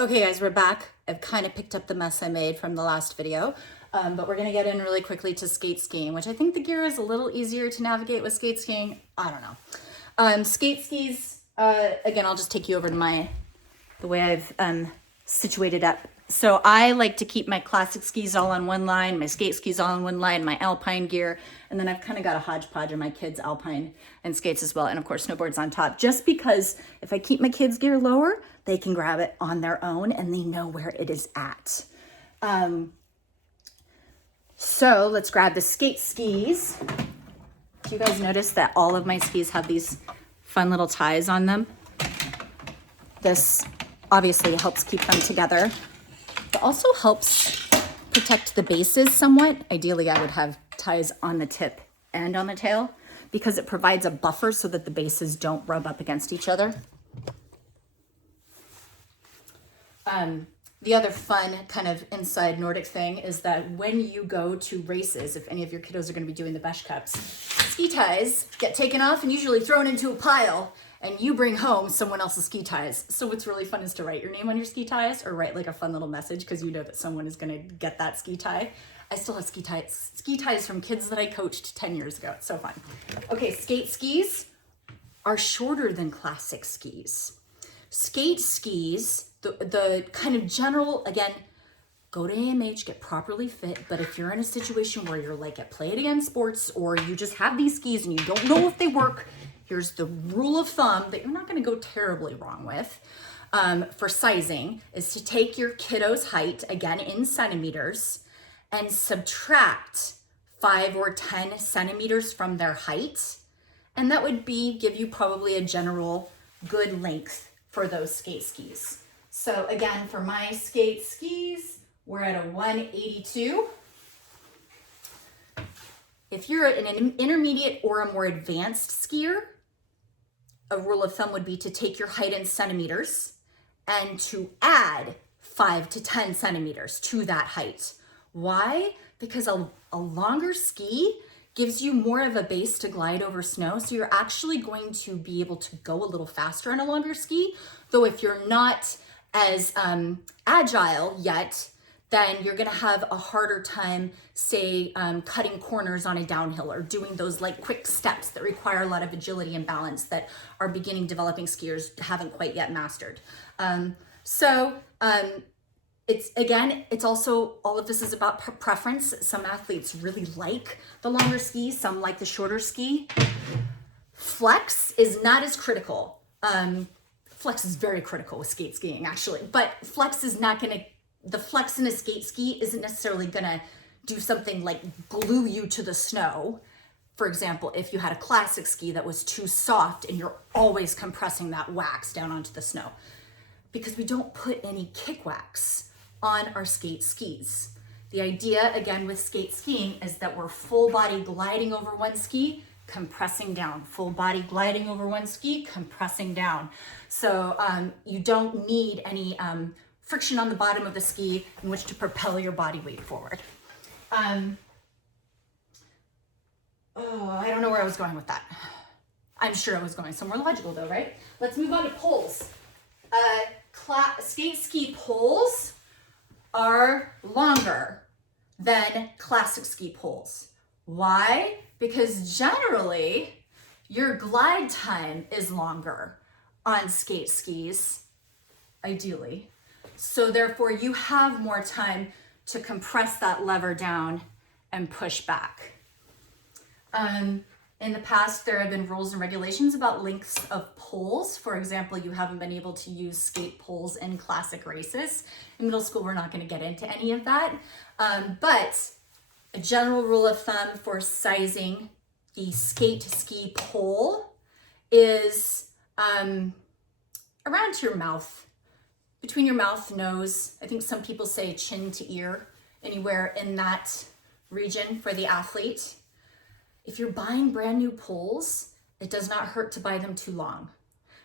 Okay guys, we're back. I've kind of picked up the mess I made from the last video, but we're gonna get in really quickly to skate skiing, which I think the gear is a little easier to navigate with skate skiing. I don't know. Skate skis, again, I'll just take you over to the way I've situated up. So I like to keep my classic skis all on one line, my skate skis all on one line, my alpine gear, and then I've kind of got a hodgepodge of my kids' alpine and skates as well, and of course snowboards on top, just because if I keep my kids' gear lower, they can grab it on their own and they know where it is at. So let's grab the skate skis. Do you guys notice that all of my skis have these fun little ties on them? This obviously helps keep them together. It also helps protect the bases somewhat. Ideally, I would have ties on the tip and on the tail because it provides a buffer so that the bases don't rub up against each other. The other fun kind of inside Nordic thing is that when you go to races, if any of your kiddos are going to be doing the Besh Cups, ski ties get taken off and usually thrown into a pile, and you bring home someone else's ski ties. So what's really fun is to write your name on your ski ties or write like a fun little message because you know that someone is going to get that ski tie. I still have ski ties from kids that I coached 10 years ago. It's so fun. Okay, skate skis are shorter than classic skis. Skate skis, the kind of general, again, go to AMH, get properly fit. But if you're in a situation where you're like at Play It Again Sports or you just have these skis and you don't know if they work, here's the rule of thumb that you're not going to go terribly wrong with for sizing is to take your kiddo's height, again in centimeters, and subtract 5 or 10 centimeters from their height. And that would give you probably a general good length for those skate skis. So again, for my skate skis, we're at a 182. If you're an intermediate or a more advanced skier, a rule of thumb would be to take your height in centimeters and to add 5 to 10 centimeters to that height. Why? Because a longer ski gives you more of a base to glide over snow. So you're actually going to be able to go a little faster on a longer ski. Though if you're not as agile yet, then you're gonna have a harder time, say, cutting corners on a downhill or doing those like quick steps that require a lot of agility and balance that our beginning developing skiers haven't quite yet mastered. It's also, all of this is about preference. Some athletes really like the longer ski, some like the shorter ski. Flex is not as critical. Flex is very critical with skate skiing actually, but flex is not gonna, the flex in a skate ski isn't necessarily gonna do something like glue you to the snow. For example, if you had a classic ski that was too soft and you're always compressing that wax down onto the snow, because we don't put any kick wax on our skate skis. The idea, again, with skate skiing is that we're full body gliding over one ski, compressing down, full body gliding over one ski, compressing down. So you don't need any friction on the bottom of the ski in which to propel your body weight forward. I don't know where I was going with that. I'm sure I was going somewhere logical though, right? Let's move on to poles. Skate ski poles are longer than classic ski poles. Why? Because generally your glide time is longer on skate skis, ideally. So therefore you have more time to compress that lever down and push back. In the past, there have been rules and regulations about lengths of poles. For example, you haven't been able to use skate poles in classic races. In middle school, we're not going to get into any of that. But a general rule of thumb for sizing the skate ski pole is around your mouth, between your mouth, nose. I think some people say chin to ear, anywhere in that region for the athlete. If you're buying brand new poles, it does not hurt to buy them too long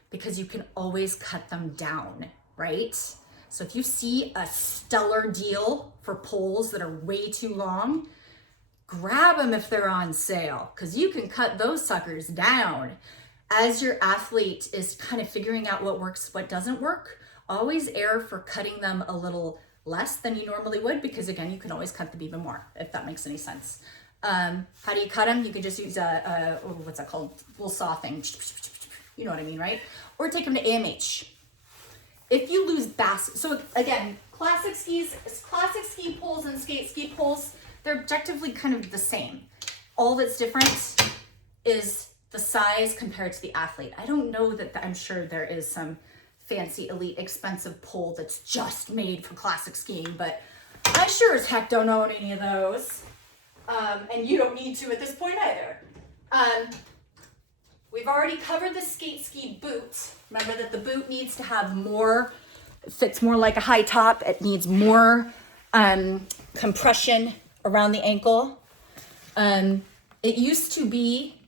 because you can always cut them down, right? So if you see a stellar deal for poles that are way too long, grab them if they're on sale because you can cut those suckers down. As your athlete is kind of figuring out what works, what doesn't work, always err for cutting them a little less than you normally would, because again, you can always cut them even more, if that makes any sense. How do you cut them? You can just use what's that called? A little saw thing. You know what I mean, right? Or take them to AMH. If you lose so again, classic ski poles and skate ski poles, they're objectively kind of the same. All that's different is the size compared to the athlete. I don't know that I'm sure there is some fancy, elite, expensive pole that's just made for classic skiing, but I sure as heck don't own any of those. And you don't need to at this point either. We've already covered the skate ski boot. Remember that the boot needs to have more, fits more like a high top. It needs more compression around the ankle. It used to be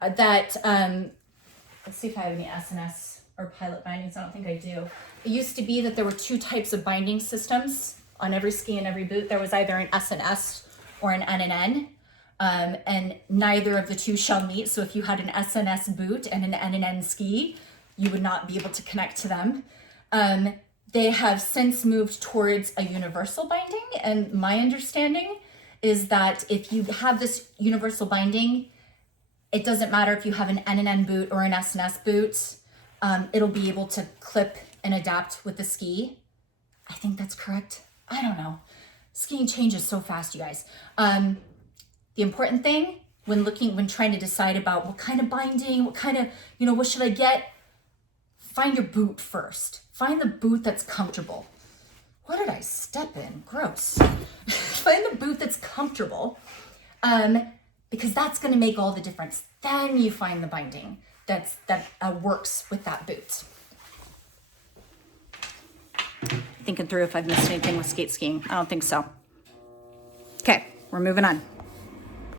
that, let's see if I have any S&S or pilot bindings. I don't think I do. It used to be that there were two types of binding systems on every ski and every boot. There was either an S&S or an N&N, and neither of the two shall meet. So if you had an S&S boot and an N&N ski, you would not be able to connect to them. They have since moved towards a universal binding, and my understanding is that if you have this universal binding, it doesn't matter if you have an N&N boot or an S&S boot, it'll be able to clip and adapt with the ski. I think that's correct. I don't know. Skiing changes so fast, you guys. The important thing when trying to decide about what kind of binding, what kind of, what should I get? Find your boot first. Find the boot that's comfortable. What did I step in? Gross. Find the boot that's comfortable, because that's going to make all the difference. Then you find the binding that works with that boot. Thinking through if I've missed anything with skate skiing. I don't think so. Okay, we're moving on.